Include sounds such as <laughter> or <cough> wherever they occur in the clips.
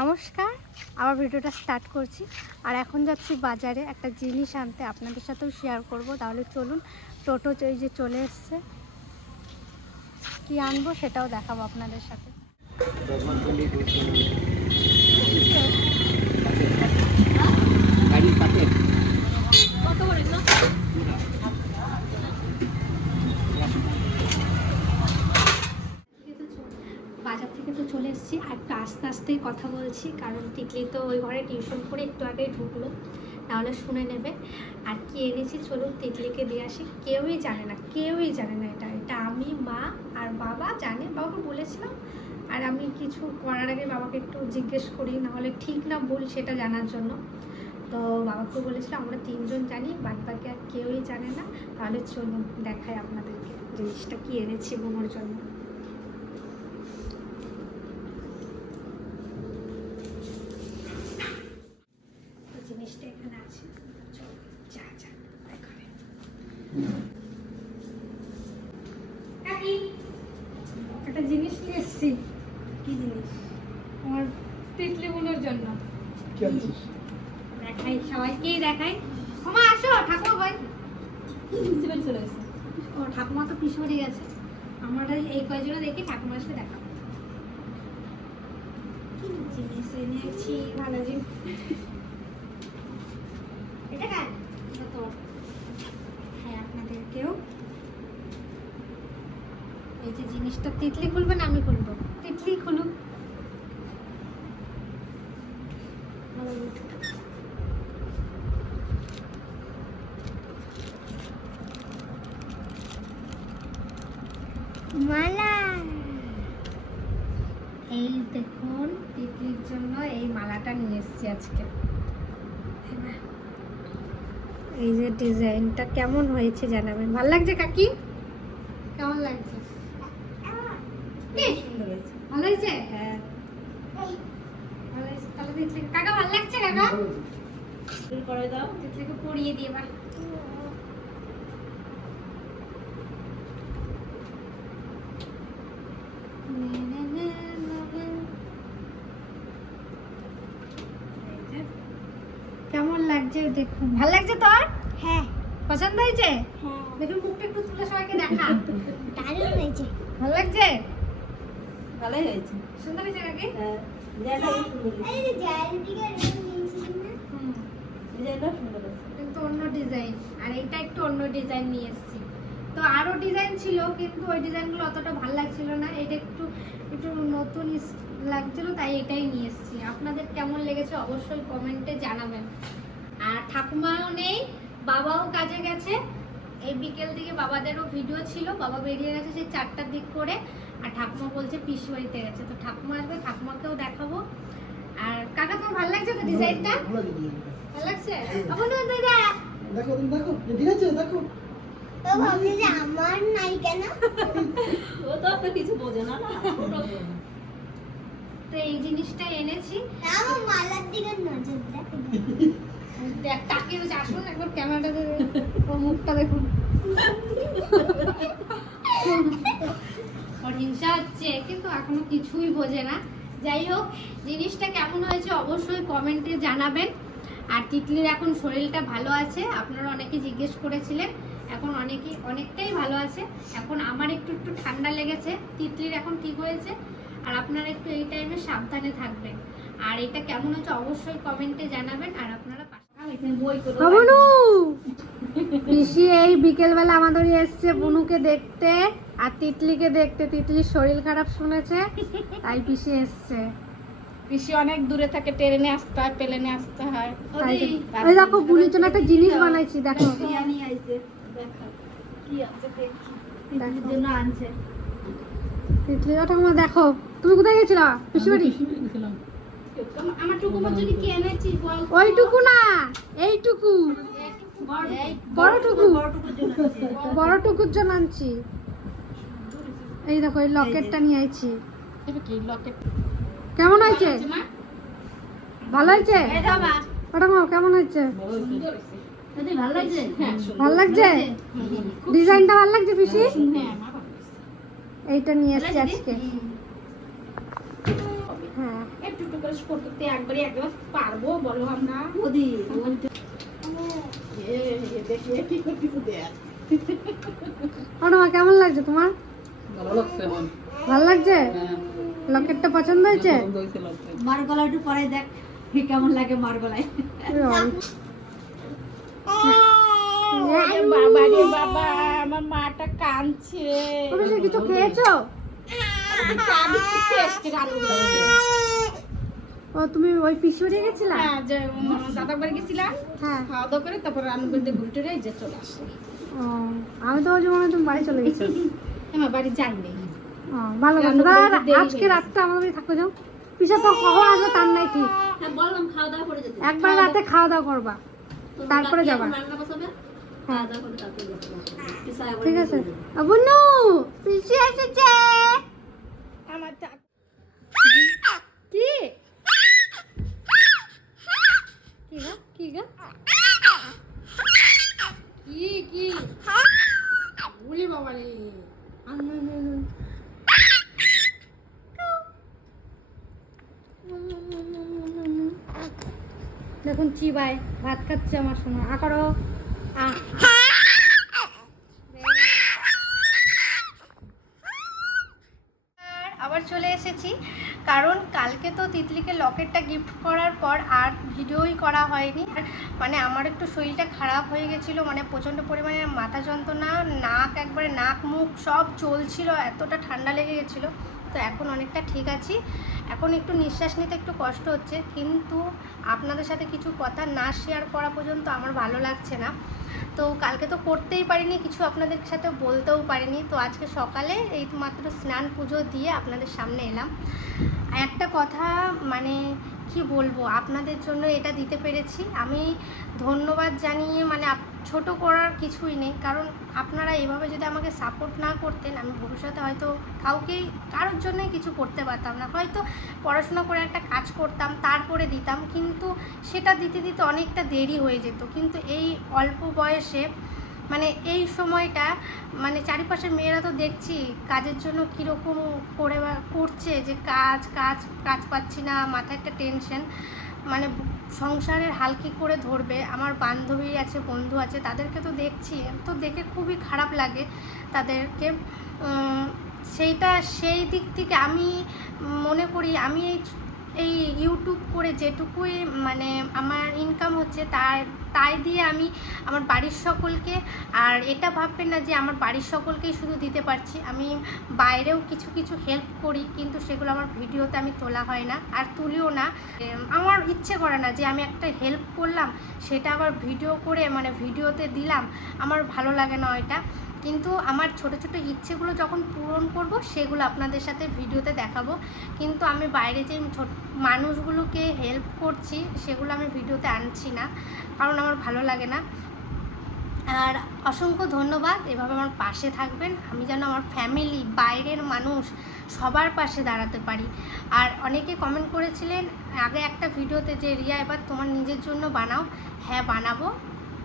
নমস্কার, আবার ভিডিওটা স্টার্ট করছি। আর এখন যাচ্ছি বাজারে, একটা জিনিস আনতে আপনাদের সাথেও শেয়ার করব। তাহলে চলুন, টোটো এই যে চলে এসছে। কি আনব সেটাও দেখাবো আপনাদের সাথে গাড়ির পাতে বাজার থেকে তো চলে এসেছি আর একটু আস্তে আস্তেই কথা বলছি, কারণ তিতলি তো ওই ঘরে টিউশন করে একটু আগেই ঢুকলো। তাহলে শুনে নেবে। আর কি এনেছি চলুন তিতলিকে দিয়ে আসি। কেউই জানে না, কেউই জানে না এটা। এটা আমি, মা আর বাবা জানে, বাবাকে বলেছিলাম। আর আমি কিছু করার আগে বাবাকে একটু জিজ্ঞেস করি, নাহলে ঠিক না ভুল সেটা জানার জন্য। তো বাবাকে বলেছিলাম, আমরা তিনজন জানি বাদ বাকি আর কেউই জানে না। তাহলে চলুন দেখাই আপনাদেরকে জিনিসটা কি এনেছি বোনোর জন্য তো জিনিসটা এখানে আছে চলো যা যা এখানে কাকি, একটা জিনিস নিয়ে এসছি কি জিনিস আমার তিতলি বুনোর জন্য কি আনছিস? দেখাই সবাইকেই দেখাই। মামা আসো ঠাকুমা ভাই প্রিন্সিপাল চলে এসেছে। ও ঠাকুমা তো পিছনে গেছে। আমরা এই কয়জনে দেখি ঠাকুমার সাথে দেখা। কি জিনিস এনেছি ভালো জিনিস। এটা কার? এটা হ্যাঁ আপনাদেরকেও। এই যে জিনিসটা তিতলি খুলবে না আমি খুলবো। তিতলি খুলুক ভালো জিনিস। মালা এই দেখুন তিতলির জন্য এই মালাটা নিয়ে এসেছি আজকে। এই যে ডিজাইনটা কেমন হয়েছে জানাবেন। ভালো লাগছে কাকি? কেমন লাগছে? ভালো হয়েছে? হ্যাঁ। ভালো হয়েছে? তাহলে তিতলি কাকা ভালো লাগছে কাকা শুরু করে দাও তিতলিকে পরিয়ে দিয়ে এবার কেমন লাগছে দেখুন। ভালো লাগছে তোর? হ্যাঁ। পছন্দ হয়েছে? হ্যাঁ। দেখুন মুখটা একটু তুলে সবাইকে দেখা। দারুণ হয়েছে। ভালো লাগছে? ভালোই হয়েছে। সুন্দর হয়েছে কাকি হ্যাঁ ডিজাইনটাও সুন্দর হয়েছে এই যে চারিদিকে এরকম দিয়েছিস না হুম ডিজাইনটাও সুন্দর কিন্তু অন্য ডিজাইন আর এইটা একটু অন্য ডিজাইন নিয়ে এসেছি। তো আরও ডিজাইন ছিল কিন্তু ওই ডিজাইনগুলো অতটা ভালো লাগছিল না। এটা একটু একটু নতুন ইস- লাগছিল তাই এটাই নিয়ে এসেছি। আপনাদের কেমন লেগেছে অবশ্যই কমেন্টে জানাবেন। আর ঠাকুমাও নেই বাবাও কাজে গেছে। এই বিকেল দিকে বাবাদেরও ভিডিও ছিল বাবা বেরিয়ে গেছে সেই চারটার দিক করে। আর ঠাকুমা বলছে পিসি বাড়িতে গেছে। তো ঠাকুমা আসবে ঠাকুমাকেও দেখাবো। আর কাকা তোমার ভালো লাগছে তো ডিজাইনটা? ভালো লাগছে আপনি দিদা দেখো। তুমি দেখো ঠিক আছে দেখো। ও ভাবছে যে আমার নাই কেন? ও তো আপনার কিছু বোঝে না। তো এই জিনিসটা এনেছি। আমার মালার দিকে নজর দেখ। আসুন একবার ক্যামেরাটা ধরে। মুখটা দেখুন। ওর হিংসা হচ্ছে কিন্তু এখনও কিছুই বোঝে না। যাই হোক জিনিসটা কেমন হয়েছে অবশ্যই কমেন্টে জানাবেন। আর তিতলির এখন শরীরটা ভালো আছে আপনারা অনেকে জিজ্ঞেস করেছিলেন এখন অনেকেই অনেকটাই ভালো আছে। এখন আমার একটু একটু ঠান্ডা লেগেছে তিতলির এখন ঠিক হয়েছে আর আপনারা একটু এই টাইমে সাবধানে থাকবেন। আর এটা কেমন হচ্ছে অবশ্যই কমেন্টে জানাবেন আর আপনারা পিসি এই বিকেলবেলা আমাদের এসছে বনুকে দেখতে আর তিতলিকে দেখতে। তিতলির শরীর খারাপ শুনেছে তাই পিসি এসছে। পিসি অনেক দূরে থাকে ট্রেনে আসতে হয় প্লেনে আসতে হয়। তাই ওই দেখো বুনির জন্য একটা জিনিস বানাইছি দেখো। বিরিয়ানি আইছে দেখো। কি আছে দেখি দেখো। জন্য আনছে। তিতলি ঠাকুমা দেখো। তুমি কোথায় গেছিলা? পিসি বাড়ি? ওইটুকু না এইটুকু। বড়টুকু। বড়টুকুর জন্য আনছে। বড়টুকুর জন্য আনছি। এই দেখো এই লকেটটা নিয়ে আইছি। এটা কি লকেট? কেমন হয়েছে? ভালো হয়েছে? কেমন হয়েছে? যদি ভালো লাগছে? হ্যাঁ ডিজাইনটা ভালো লাগছে পিসি? এইটা নিয়ে এসছি আজকে। হ্যাঁ। একটু একটু করে করতে একবারে পারব বলো আমরা ওদি কেমন লাগছে তোমার? ভালো লাগছে ভালো লাগছে? হ্যাঁ। লকেটটা পছন্দ হয়েছে? পছন্দ হয়েছে লাগছে মার গলা একটু পরে দেখ কেমন লাগে মার গলায় আরে বাবা রে বাবা আমার মাটা কাঁদছে। তুমি কিছু খেয়েছো? ও তুমি ওই গেছিলা? হ্যাঁ যে দাদা বাড়ি গেছিলাম হ্যাঁ। খাওয়া দাওয়া করে তারপর রান্না করতে ঘুরতে যাই যে চলে আসলাম আমি তো ওই জন্য তুমি বাড়ি চলে গেছো। <laughs> আমার বাড়ি যাইনি। ভালো হয়ে আজকে। রাতটা আমাদের বাড়ি থাকো যাও। পিসা তো কখন আসবে তার নাই ঠিক। হ্যাঁ বললাম খাওয়া দাওয়া করে যেতে। একবার রাতে খাওয়া দাওয়া করবা। তারপরে যাবা। ঠিক আছে। বুনু পিসি এসেছে। আমার কি? কি গো? কি গো কি কি বলি বাবা রে আনু, আনু, আনু। দেখুন চিবাই ভাত খাচ্ছে আমার শোনো আ আবার চলে এসেছি। কারণ কালকে তো তিতলিকে লকেটটা গিফট করার পর আর ভিডিওই করা হয়নি। মানে আমার একটু শরীরটা খারাপ হয়ে গেছিল মানে প্রচণ্ড পরিমাণে মাথা যন্ত্রণা, নাক একবারে, নাক, মুখ সব চলছিল, এতটা ঠান্ডা লেগে গেছিল। তো এখন অনেকটা ঠিক আছি। এখন একটু নিঃশ্বাস নিতে একটু কষ্ট হচ্ছে। কিন্তু আপনাদের সাথে কিছু কথা না শেয়ার করা পর্যন্ত আমার ভালো লাগছে না। তো কালকে তো করতেই পারিনি, কিছু আপনাদের সাথে বলতেও পারিনি। তো আজকে সকালে এই মাত্র স্নান পুজো দিয়ে আপনাদের সামনে এলাম। একটা কথা মানে কি বলব? আপনাদের জন্য এটা দিতে পেরেছি। আমি ধন্যবাদ জানিয়ে মানে ছোট করার কিছুই নেই। কারণ আপনারা এভাবে যদি আমাকে সাপোর্ট না করতেন, আমি ভবিষ্যতে হয়তো কাউকেই কারোর জন্যই কিছু করতে পারতাম না। হয়তো পড়াশোনা করে একটা কাজ করতাম, তারপরে দিতাম, কিন্তু সেটা দিতে দিতে অনেকটা দেরি হয়ে যেত। কিন্তু এই অল্প বয়সে মানে এই সময়টা মানে চারিপাশের মেয়েরা তো দেখছি কাজের জন্য কীরকম করে করছে যে কাজ কাজ কাজ পাচ্ছি না, মাথায় একটা টেনশন মানে সংসারের হাল কী করে ধরবে? আমার বান্ধবী আছে, বন্ধু আছে, তাদেরকে তো দেখছি, তো দেখে খুবই খারাপ লাগে তাদেরকে। সেইটা, সেই দিক থেকে আমি মনে করি, আমি এই ইউটিউব করে যেটুকুই মানে আমার ইনকাম হচ্ছে তার তাই দিয়ে আমি আমার বাড়ির সকলকে, আর এটা ভাববেন না যে আমার বাড়ির সকলকেই শুধু দিতে পারছি। আমি বাইরেও কিছু কিছু হেল্প করি, কিন্তু সেগুলো আমার ভিডিওতে আমি তোলা হয় না আর তুলিও না। আমার ইচ্ছে করে না যে আমি একটা হেল্প করলাম, সেটা আবার ভিডিও করে মানে ভিডিওতে দিলাম, আমার ভালো লাগে না ওইটা। কিন্তু আমার ছোট ছোট ইচ্ছেগুলো যখন পূরণ করব, সেগুলো আপনাদের সাথে ভিডিওতে দেখাবো। কিন্তু আমি বাইরে যে ছোট মানুষগুলোকে হেল্প করছি, সেগুলো আমি ভিডিওতে আনছি না, কারণ আমার ভালো লাগে না। আর অসংখ্য ধন্যবাদ, এভাবে আমার পাশে থাকবেন। আমি যেন আমার ফ্যামিলি বাইরের মানুষ সবার পাশে দাঁড়াতে পারি। আর অনেকে কমেন্ট করেছিলেন, আগে একটা ভিডিওতে যে, রিয়া, এবার তোমার নিজের জন্য বানাও। হ্যাঁ বানাবো।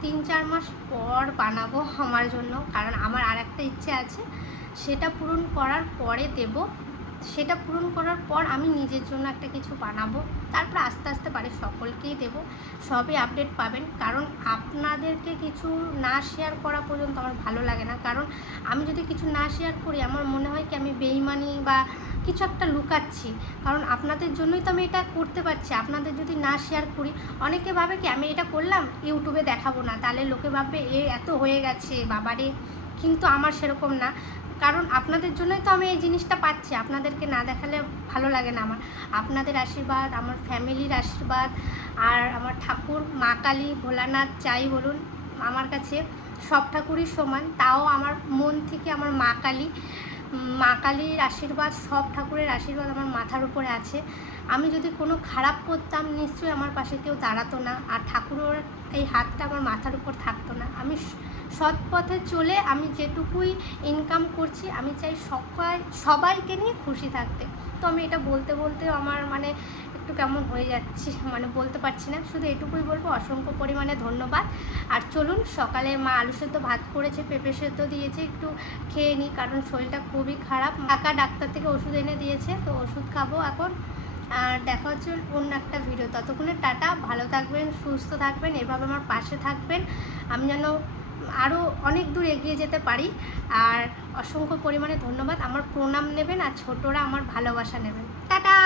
তিন, চার মাস পর বানাবো আমার জন্য, কারণ আমার আর একটা ইচ্ছে আছে। সেটা পূরণ করার পরে দেব। সেটা পূরণ করার পর আমি নিজের জন্য একটা কিছু বানাবো। তারপর আস্তে আস্তে বাড়ির সকলকেই দেব। সবই আপডেট পাবেন। কারণ আপনাদেরকে কিছু না শেয়ার করা পর্যন্ত আমার ভালো লাগে না। কারণ আমি যদি কিছু না শেয়ার করি, আমার মনে হয় কি আমি বেইমানি বা কিছু একটা লুকাচ্ছি। কারণ আপনাদের জন্যই তো আমি এটা করতে পারছি। আপনাদের যদি না শেয়ার করি, অনেকে ভাবে কি আমি এটা করলাম, ইউটিউবে দেখাবো না। তাহলে লোকে ভাববে, এ এত হয়ে গেছে, বাবারে। কিন্তু আমার সেরকম না। কারণ আপনাদের জন্যই তো আমি এই জিনিসটা পাচ্ছি। আপনাদেরকে না দেখালে ভালো লাগে না আমার। আপনাদের আশীর্বাদ, আমার ফ্যামিলির আশীর্বাদ, আর আমার ঠাকুর, মা কালী, ভোলানাথ চাই বলুন, আমার কাছে সব ঠাকুরই সমান। তাও আমার মন থেকে আমার মা কালী। মা কালীর আশীর্বাদ, সব ঠাকুরের আশীর্বাদ আমার মাথার উপরে আছে। আমি যদি কোনো খারাপ করতাম, নিশ্চয়ই আমার পাশে কেউ দাঁড়াতো না। আর ঠাকুরের এই হাতটা আমার মাথার উপর থাকতো না। আমি সৎ পথে চলে আমি যেটুকুই ইনকাম করছি, আমি চাই সবাই সবাইকে নিয়ে খুশি থাকতে। তো আমি এটা বলতে বলতে আমার মানে একটু কেমন হয়ে যাচ্ছে মানে বলতে পারছি না। শুধু এটুকুই বলব, অসংখ্য পরিমাণে ধন্যবাদ। আর চলুন, সকালে মা আলু সেদ্ধ ভাত করেছে, পেঁপে সেদ্ধ দিয়েছে, একটু খেয়ে নিই, কারণ শরীরটা খুবই খারাপ। কাকা ডাক্তার থেকে ওষুধ এনে দিয়েছে, তো ওষুধ খাব এখন। আর দেখা হচ্ছে অন্য একটা ভিডিও ততক্ষণে টাটা, ভালো থাকবেন, সুস্থ থাকবেন, এভাবে আমার পাশে থাকবেন। আমি যেন আরও অনেক দূর এগিয়ে যেতে পারি। আর অসংখ্য পরিমাণে ধন্যবাদ। আমার প্রণাম নেবেন আর ছোটরা আমার ভালোবাসা নেবেন। টাটা!